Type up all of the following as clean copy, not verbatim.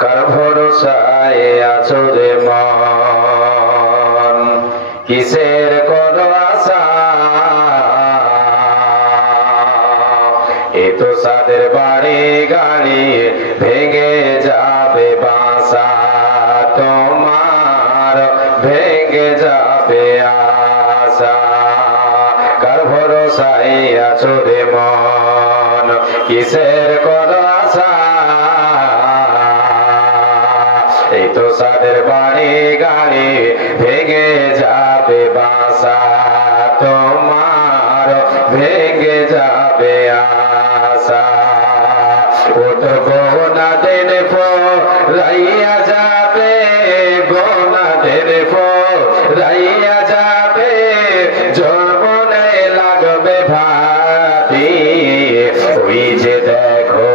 কার ভরসায় আছো রে মন, কিসের করো আশা? এ তো সাদের বাড়ি গাড়ি ভেঙে যাবে বাসা, তোমার ভেঙে যাবে আশা। কার ভরসায় আছো রে মন, কিসের করো আশা? এই তো সাদের বাড়ি গাড়ি ভেঙে যাবে বাসা, তোমার ভেঙে যাবে আশা। ও তো গোনা দিন রাইয়া যাবে, গোনা দিন রাইয়া যাবে, যৌবনে লাগবে ভাতি। ওই যে দেখো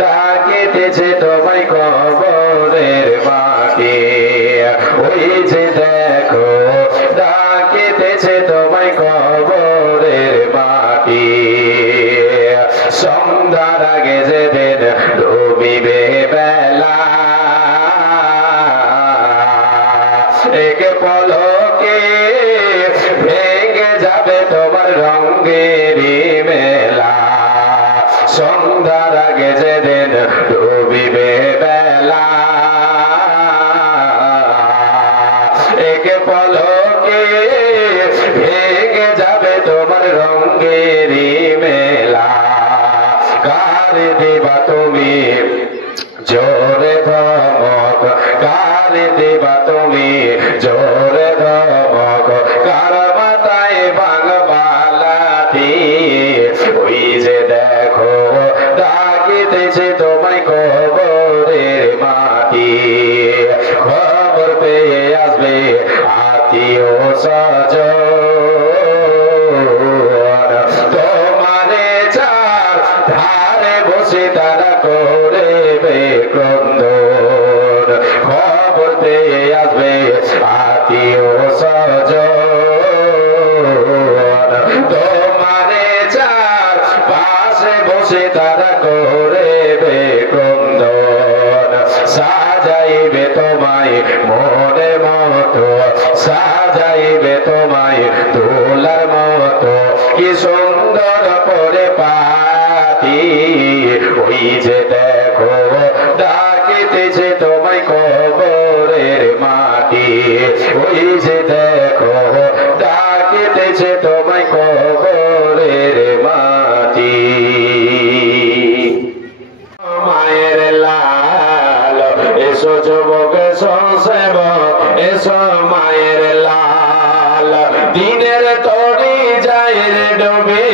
ডাকিতেছে তোমায় কবরের মাটি, ওই যে দেখো ডাকিতেছে তোমায় কবরের মাটি। সন্ধ্যার আগে যেদিন ডুবিবে বেলা, এক পলকে ভেঙে যাবে তোমার রঙেরই মেলা। সন্ধ্যার আগে যেদিন ডুবিবে বেলা, এক পলকে ভেঙে যাবে তোমার রঙেরই মেলা। কার দিবা তুমি জোরে ধমক, কার দিবা তুমি জোরে ধমক, কার মাথায় বাংবা লাঠি? ওই যে দেখো ডাকিতেছে তোমায় কবরের মাটি। খবর পেয়ে আসবে আত্মীয় স্বজন, তোমারে চার ধারে বসে তারা করবে ক্রন্দন। খবর পেয়ে আসবে আত্মীয় স্বজন, তোমারে চার পাশে বসে তারা করবে ক্রন্দন। সাজাইবে তোমায় মনের মতো, সাজাইবে তোমায় দোলার মতো, কি সুন্দর করে পাতি। ওই যে দেখো ডাকিতেছে তোমায় কবরের মাটি, ওই যে দেখো ডাকিতেছে তোমায় কবরের মাটি। মায়ের লাল এসো যুবক এসো সেবক, এসো মায়ের লাল। দিনের তরি যায় রে ডুবে,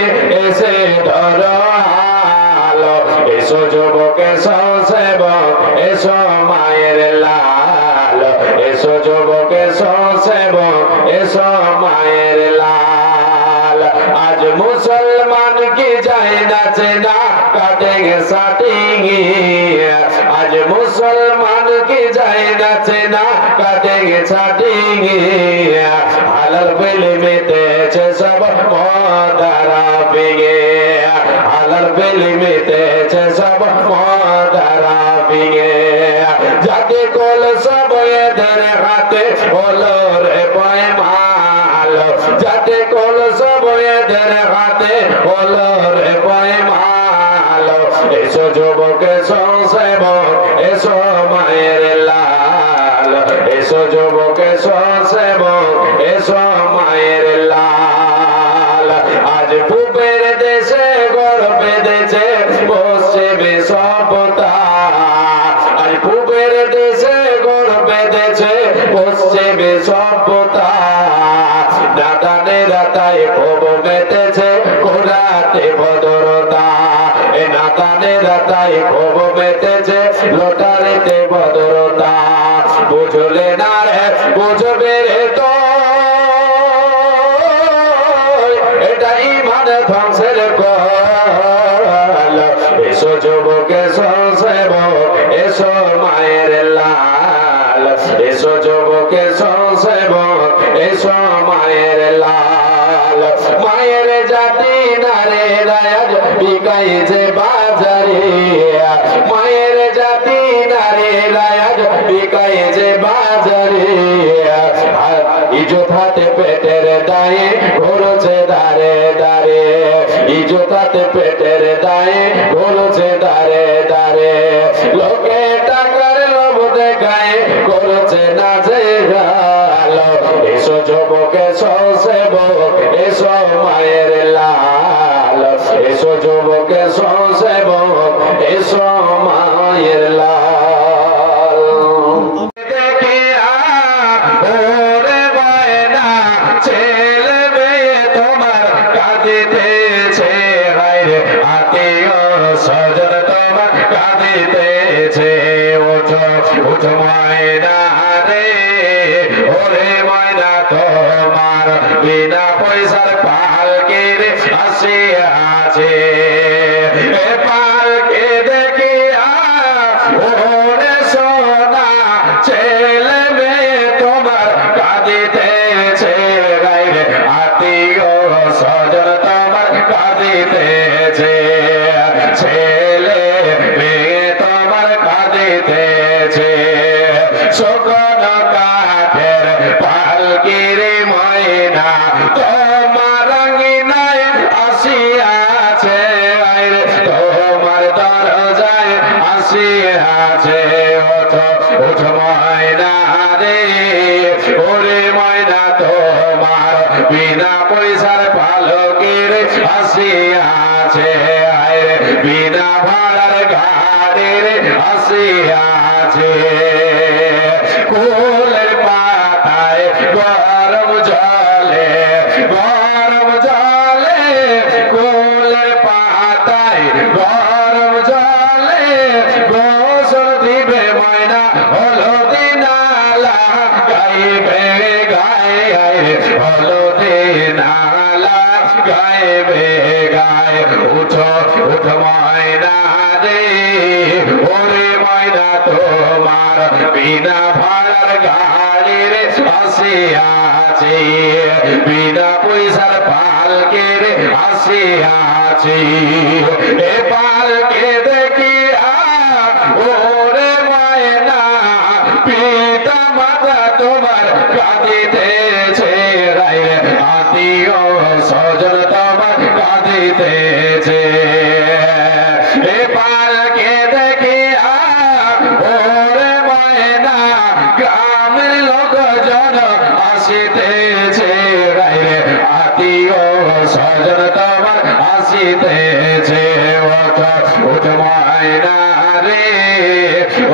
এসে ধরো হাল। এসো যুবক এসো সেবক, এসো মায়ের লাল। এসো যুবক এসো সেবক, এসো মায়ের লাল। আজ মুসলমান কি যায় না চেনা কাটে সাটিং, আজ মুসলমান কি যায় না চেনা কাটে ছাটিং। হালাল ফেলে মেতেছে সব মদারা পিগে, হালাল ফেলে মেতেছে সব মদারা পিগে। যাকে কল সব এদের হাতে হলো রে পয়মাল, যাতে কল সব এদের হাতে হলো রে পয়মাল। এসো যুবক এসো সেবক, এসো মায়ের লাল। এসো যুবক এসো সেবক, এসো মায়ের লাল। আজ পূবের দেশে গড় বেঁধেছে পশ্চিমে সভ্যতা, আজ পূবের দেশে গড় বেঁধেছে পশ্চিমে সভ্যতা। নাদানেরা তাই ক্ষোভ মেতেছে কোরাতে ভদ্রতা, এ নাদানেরা তাই ক্ষোভ মেতেছে লোটারিতে ভদ্রতা। বুঝলে না রে বুঝবে রে তো, এটা ইমান ধ্বংসের কল। এসো যুবক এসো সেবক, এসো মায়ের লাল। এসো যুবক এসো সেবক, এসো মায়ের লাল। মায়ের জাতি নারে রাজ বিকাই যে বাজারে, মায়ের জাতি নারে ইজ্জত হাতে পেটের দায়ে ঘুরছে দাঁড়ে দাঁড়ে, ইজ্জত হাতে পেটের দায়ে ঘুরছে দাঁড়ে দাঁড়ে, লোকে টাকার লোভ দেখায় করছে না যে গাল। এসো যুবক এসো সেবক এসো মায়ের লাল, এসো যুবক এসো সেবক এসো মায়ের লাল। দেখিয়া ওরে বায়না ছেলে মেয়ে তোমার কাঁদিতেছে, হায়রে আত্মীয় স্বজন তোমার কাঁদিতেছে। ওঠো ওঠো ময়না রে, ওরে ময়না তোমার বিনা পয়সার পালকির আসিয়াছে। এ পালকি দেখিয়া ওরে সোনা ছেলে মেয়ে তোমার কাঁদিতেছে, গাইরে আত্মীয় স্বজন তোমার কাঁদিতেছে, ছেলে মেয়ে তোমার কাঁদিতেছে। শুকনো কাঠের পালকির ময়না তোমার আঙিনায় আসিয়াছে, তোমার দরজায় আসিয়াছে। ওঠো ওঠো ময়না রে, ওরে ময়না তোমার বিনা পয়সার পালকির আসিয়াছে, বিনা ভাড়ার গাড়ির আসিয়াছে। কুলের পাতায় গরম জলে, গরম জলে, কুলের পাতায় গরম জলে গোসল দিবে ময়না হলদি নালা গাইবে গায়ে, হলদি নালা গাইবে গায়ে। উঠো উঠো ময়না রে, ওরে ময়না তোমার বিনা ভাড়ার গাড়ির আসিয়াছে, বিনা পয়সার পালকির আসিয়াছে। এ পালকে দেখিয়া ওরে ময়না পিতা মাতা তোমার কাঁদিতেছে, আত্মীয় স্বজন তোমার কাঁদিতেছে। এ পালকে দেখিয়া ওরে ময়না গ্রামের লোকজন আসিতেছে, আত্মীয় স্বজন তোমার আসিতেছে। ওঠ ময়না রে,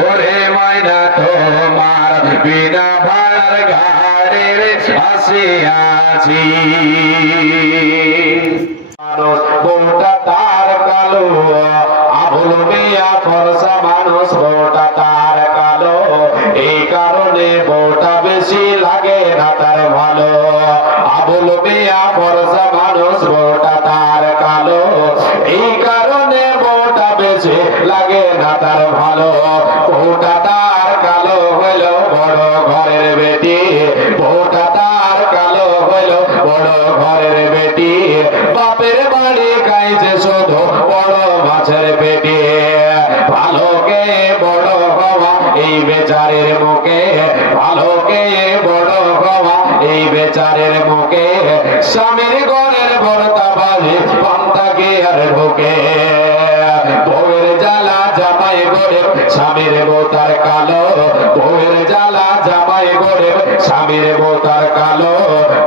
ওরে ময়না তোমার বিনা ভাড়ার গাড়ির আসিয়াছি। মানুষ বউটা তার কালো, আবুল মিয়া ফরসা মানুষ বউটা তার কালো, এই কারণে বউটা বেশি লাগে না তার ভালো। আবুল মিয়া ফরসা মানুষ বউটা তার কালো, এই কারণে বউটা বেশি লাগে না তার ভালো। বউটা তার কালো হইল বড় ঘরের বেটি, বউটা তার কালো হইল বড় ঘরের বেটি, বাপের বাড়ি খাইছে শুধু বড় মাছের পেটি। ভালোকে বড় হওয়া এই বেচারের মুখে, ভালোকে বড় হওয়া এই বেচারের মুখে, স্বামীর ঘরের ভরতা বাজে পান্তাকে আর ঢোকে। বউয়ের জ্বালা জামাই গরে স্বামীর বোতার কালো, বউয়ের জ্বালা জামাই গরে স্বামীর বোতার কালো,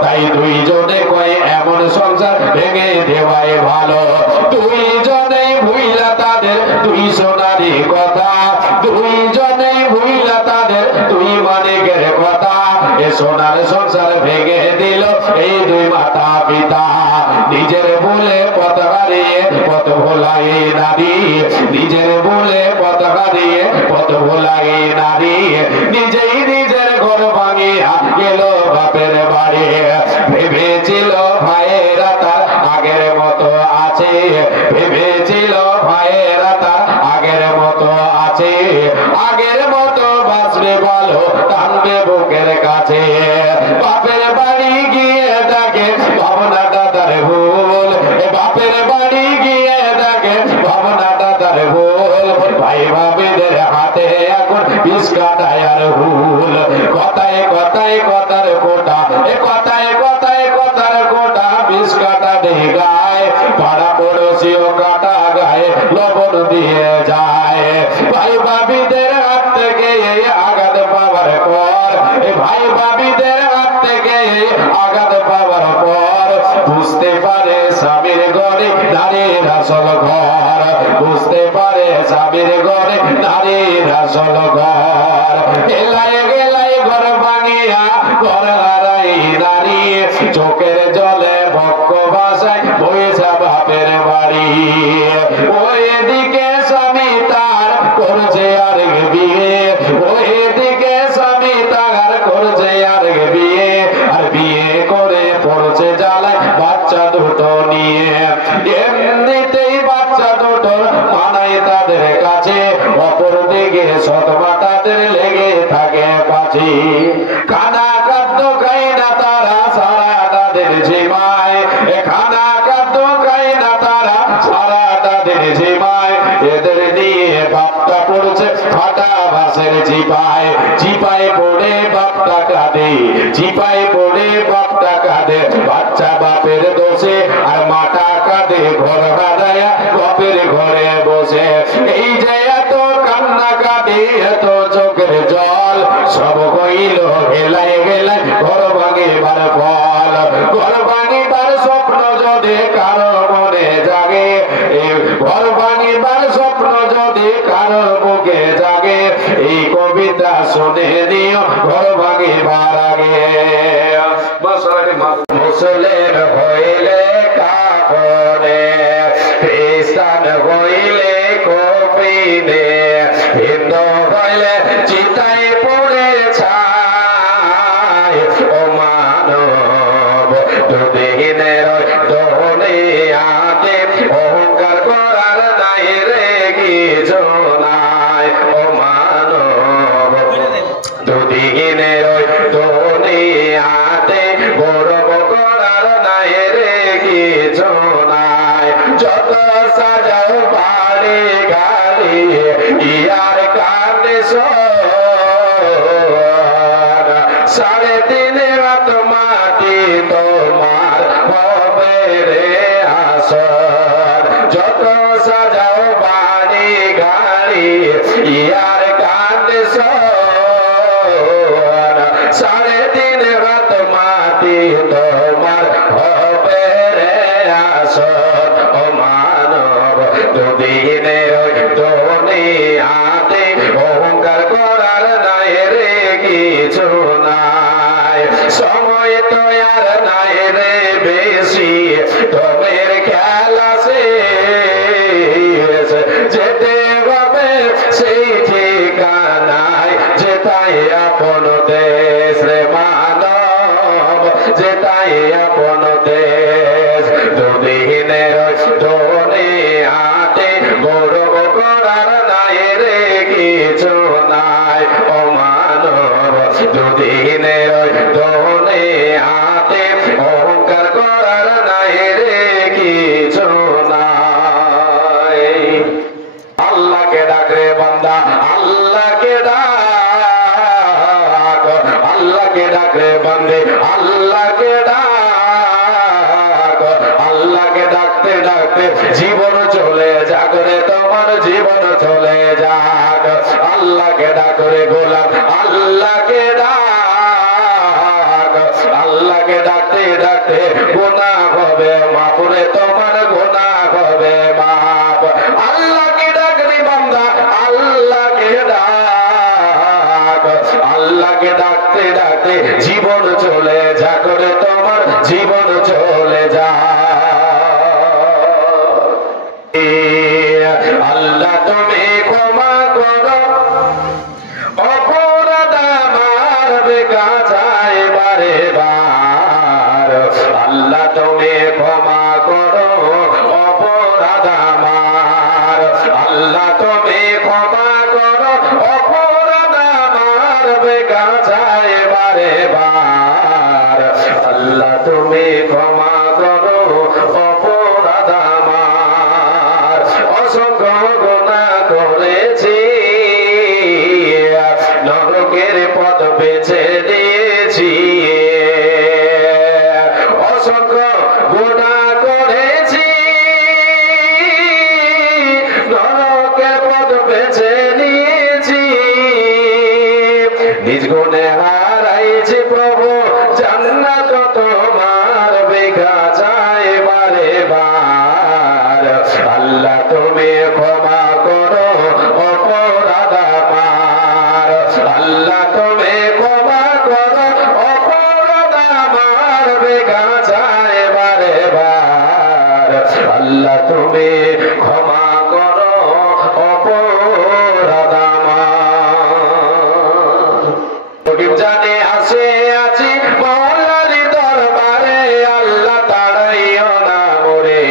তাই দুইজনে কয় এমন সংসার ভেঙে দেওয়াই ভালো। দুইজনেই ভুইলা তাদের দুই সোনারি কথা, দুইজনেই ভুইলা তাদের দুই মানিকের কথা, এ সোনার সংসার ভেঙে দিল এই দুই মাতা পিতা। নিজের ভুলে পথ হারিয়ে পথ ভোলাই নারী, নিজের ভুলে পথ হারিয়ে পথ ভোলাই নারী, নিজেই নিজের ঘর ভাঙিয়া গেল বাপের বাড়ি। ভেবেছিল ভাইয়েরা তার আগের মতো আছে, ভেবেছিল ভাইয়েরা তার আগের মতো আছে, আগের মতো বাঁচবে ভালো টানবে বুকের কাছে। বাপের বাড়ি গিয়ে ডাকে ভাবনাটা তার ভুল, বাপের বাড়ি গিয়ে ডাকে ভাবনাটা তার ভুল, ভাই ভাবিদের হাতে বিষ কাটায় আর হুল কথায় কথায় কথার কোটা এ কথায় কথায় কথার কোটা বিষ কাটা ঢেগায় পাড়া পড়োশিও কাটা গায়ে লবণ দিয়ে যায় ভাই ভাবিদের হাত থেকে এই আঘাত পাওয়ার পর ভাই ভাবিদের হাত থেকে এই আঘাত পাওয়ার পর বুঝতে পারে স্বামীর ঘরে নারীর আসল ঘর বুঝতে পারে স্বামীর ঘরে নারীর আসল ঘর এলাই গেলাই ঘর ভাঙিয়া ঘর হারাই নারী চোখের জলে ভক্ষ ভাষায় বইসা বাপের বাড়ি ওইদিকে স্বামী তার করছে আরেক বিয়ে ওইদিকে স্বামী তার করছে আরেক বিয়ে আর বিয়ে করে পড়ছে জ্বালায় বাচ্চা দুটো নিয়ে এমনিতেই বাচ্চা দুটো মানায় তাদের কাছে অপর দিকে সদমা তাদের লেগে থাকে পাছে খানা খাদ্য খাই না তারা সারা তাদের জিমায় খানা খাদ্য খাই না তারা সারা তাদের জিমায় এদের নিয়ে বাপটা পড়ছে ফাটা বাসের চিপায় চিপায় পড়ে বাপটা কাঁদে চিপায় পড়ে বাপটা কাঁদে বাচ্চা বাপের দোষে আর মাটা কাঁদে ঘর বাঁধায়া বাপের ঘরে বসে এই যে এত কান্না কাঁদে এত চোখের জল সব হইল হেলায় গেলায় ঘর ভাঙিবার ফল ঘর ভাঙিবার স্বপ্ন যদি কারো মনে জাগে ঘর ভাঙিবার স্বপ্ন যদি কারো বুকে জাগে এই কবিতা শুনে নিও ঘর ভাঙিবার আগে মুসলিম হইলে কাফনে খ্রিস্টান হইলে কফিনে হিন্দু হইলে চিতায় পড়ে ছায় ও মানব দুদিনের দুনিয়াতে অহংকার করার নাই রে কিছু নাই ও মানব দুদিনের দুনিয়াতে গৌরব করার নাই রে কিছু নাই যত সাজাও বাড়ি গাড়ি ইয়ার কান্দে সাড়ে তিন রাত মাটি তোমার হবে রে আসর যত সাজাও বাড়ি গাড়ি ইয়ার কান্দে সাড়ে তিন রাত মাটি তোমার হবে রে আসর ও মানব দুদিনের দুনিয়াতে অহংকার করার নাই রে কিছু নাই সময় তো আর নাই রে বেশি তোমার খেলা শেষ যেতে হবে সেই ঠিকানায় যেটাই আপন দেশ রে মানব যেটাই আপন দেশ দুদিনের দুনিয়াতে গৌরব করার নাই রে কিছু নাই ও মানব দুদিনের দুনিয়াতে অহংকার করার নাই রে কিছু নাই আল্লাহকে ডাক রে বান্দা আল্লাহকে ডাক আল্লাহকে ডাক রে বান্দে আল্লাহকে ডাক আল্লাহকে ডাকতে ডাকতে জীবন চলে যাক রে তোমার জীবন চলে যাক আল্লাহকে ডাক রে গোলাম আল্লাহকে ডাক আল্লাহকে ডাকতে ডাকতে গুনাহ হবে মাফ রে তোমার গুনাহ হবে মাফ আল্লাহকে ডাক রে বান্দা আল্লাহকে ডাক আল্লাহকে ডাকতে ডাকতে জীবন চলে যাক রে তোমার জীবন চলে যাক আল্লাহ তুমি ক্ষমা করো অপরাধ আমার বেকাছায় বারে বার আল্লাহ তুমি ক্ষমা করো অপরাধ আমার আল্লাহ তুমি ক্ষমা করো অপরাধ আমার বেকাছায় বারে বার আল্লাহ তুমি ক্ষমা করো অপরাধ আমার অসংখ্য গুনাহ করেছি নিজ গুণে হারাইছি প্রভু জান্নাত তোমার বেগা যায় বারে বার আল্লাহ তুমি ক্ষমা করো অপরাধ আমার আল্লাহ তুমি ক্ষমা করো অপরাধ আমার বেগা যায় বারে বার আল্লাহ তুমি ক্ষমা করো অপরাধ আমার জানে আসে আছি মৌলারি দরবারে আল্লাহ তাড়াইও না মোরে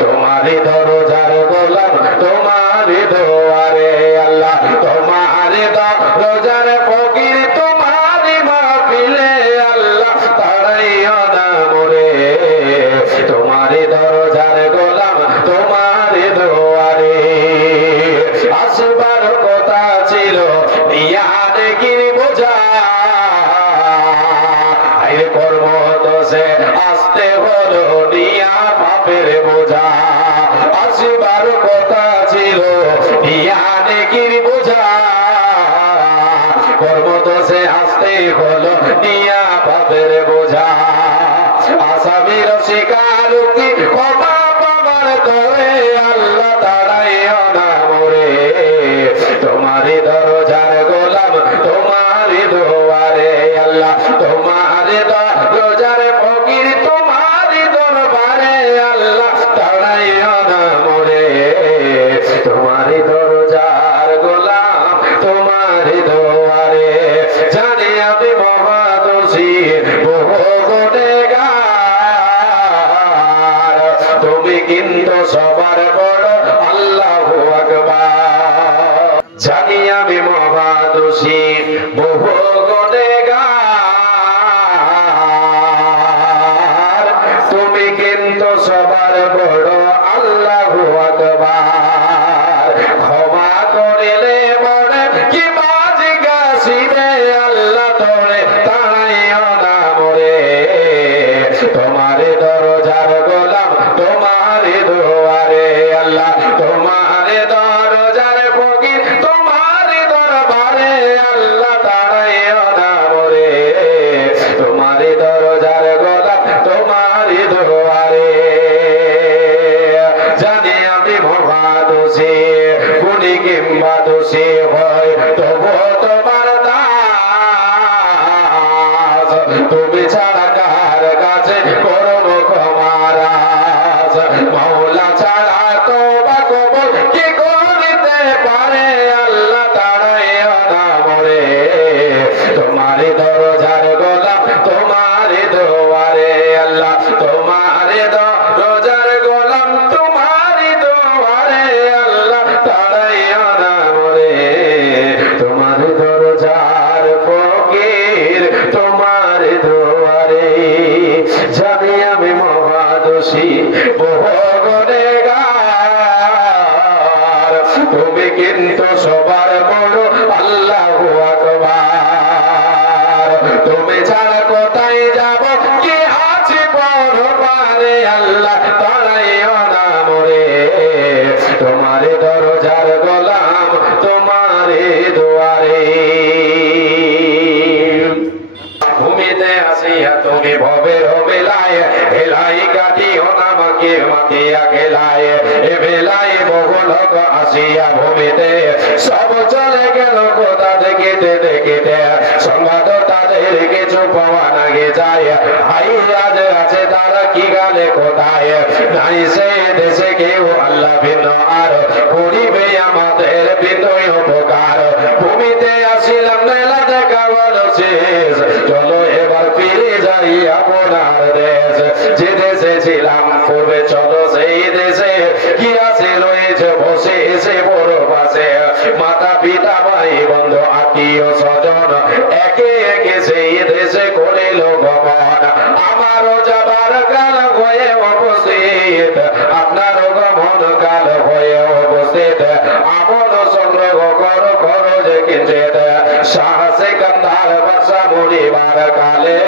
তোমারই দরজার গোলাম তোমারই দোয়ারে আল্লাহ তোমারই দরজার ফকির তোমারই মাহফিলে আল্লাহ তাড়াইও না মোরে তোমারই দরজার গোলাম তোমারই দোয়ারে আসবার কথা ছিল নিয়া দেখি বোঝা কর্ম দোষে আসতে হলো নিয়া পাপের বোঝা আসবার কথা ছিল নিয়া দেখি বোঝা কর্ম দোষে আসতে হলো নিয়া পাপের বোঝা আসামির স্বীকারোক্তি ক্ষমা পাবার তবে আল্লাহ তাড়াইও না মোরে তোমারই দরজার গোলাম তোমারই দোয়ারে আল্লাহ তোমারই দরজার ফকির তোমারই দরবারে আল্লাহ তাড়াইও না মোরে তোমারই দরজার গোলাম তোমারই দোয়ারে জানি আমি মহাদোষী বহু গুনেগার তুমি কিন্তু সবার বড় আল্লাহু আকবার জানি আমি মহাদোষী বহু গুনেগার তুমি কিন্তু সবার বড় আল্লাহু আকবার ক্ষমা করিলে মনে কি বাজি গাছিবে আল্লাহ তোরে তাড়াইও না মোরে তোমারে দরজার গোলাম তোমারে দোয়ারে আল্লাহ তোমারে দরজার ফকির তোমারে দরবারে আল্লাহ তাড়াইও না মোরে তোমারে দরজার গোলাম তোমারে দোয়ারে জানি আমি মহাদোষী গুণী কিংবা দোষী হয় তবু তোমার দাস তুমি ছাড়া কার কাছে করবো ক্ষমারাজ মাওলা ছাড়া তোবা কবুল কি করিতে পারে আল্লাহ তাড়াইও না মোরে তোমারই দরজার গোলাম তোমারই দোয়ারে আল্লাহ তোমারই দরজার গোলাম তোমারই দোয়ারে আল্লাহ তাড়াইও না মোরে তোমারই দরজার ফকির তোমারই দোয়ারে জানি আমি মহাদোষী বহু গুনেগার তুমি কিন্তু সবার বড় আল্লাহু আকবার তুমি ছাড়া কোথায় যাব কি আছে পরপারে আল্লাহ তাড়াইও না মোরে তোমারে দরজার গোলাম তোমারে দোয়ারে ভূমিতে আসিয়া তুমি ভবের বেলায় হেলাই কাটিও নামাকে মাতিয়া খেলায় এ বেলায় বহু লোক আসিয়া ভূমিতে সব চলে গেল কোথা দেখিতে দেখিতে সংবাদ তাদের কিছু পাওয়া নাগে যায় হাই আজ আছে তারা কি গালে কোথায় নাই সে দেশে কেউ আল্লাহ ভিন্ন আর করিবে আমাদের বিনয় উপকার ভূমিতে আসিলাম মেলা দেখা বলো শেষ চলো এবার ফিরে যাই আপনার দেশ যে দেশে ছিলাম পূর্বে চলো সেই দেশে কি আছে রয়েছে বসে এসে বড় পাশে মাতা পিতা ভাই বন্ধু আত্মীয় স্বজন একে একে সেই দেশে করিল গমন আমারও যাবার কাল হয়ে উপস্থিত আপনারও গমন কাল হয়ে উপস্থিত আমল সংগ্রহ করো খরচ কিঞ্চিত সাহসে গন্ধার বাসা মরিবার কালে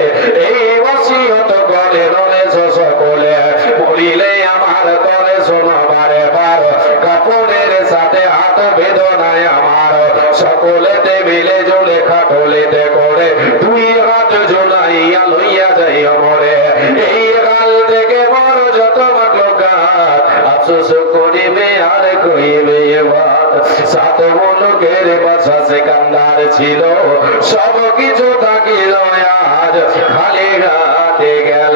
এই ওসিয়ত করে রয়েছ সকলে বলিলে আমার তলে শোনো বারে বার কাপড়ের সাথে হাত বেদনায় আমার সকলেতে মিলে জলে খাটলেতে করে দুই হাত জোনাইয়া লইয়া যাই অমরে এই কাল থেকে বড় যত মাকলুকাত আফসোস করিবে আর কইবে বাত সাত মুলুকের বাদশা সিকান্দার ছিল সব কিছু থাকিল আজ খালি হাতে গেল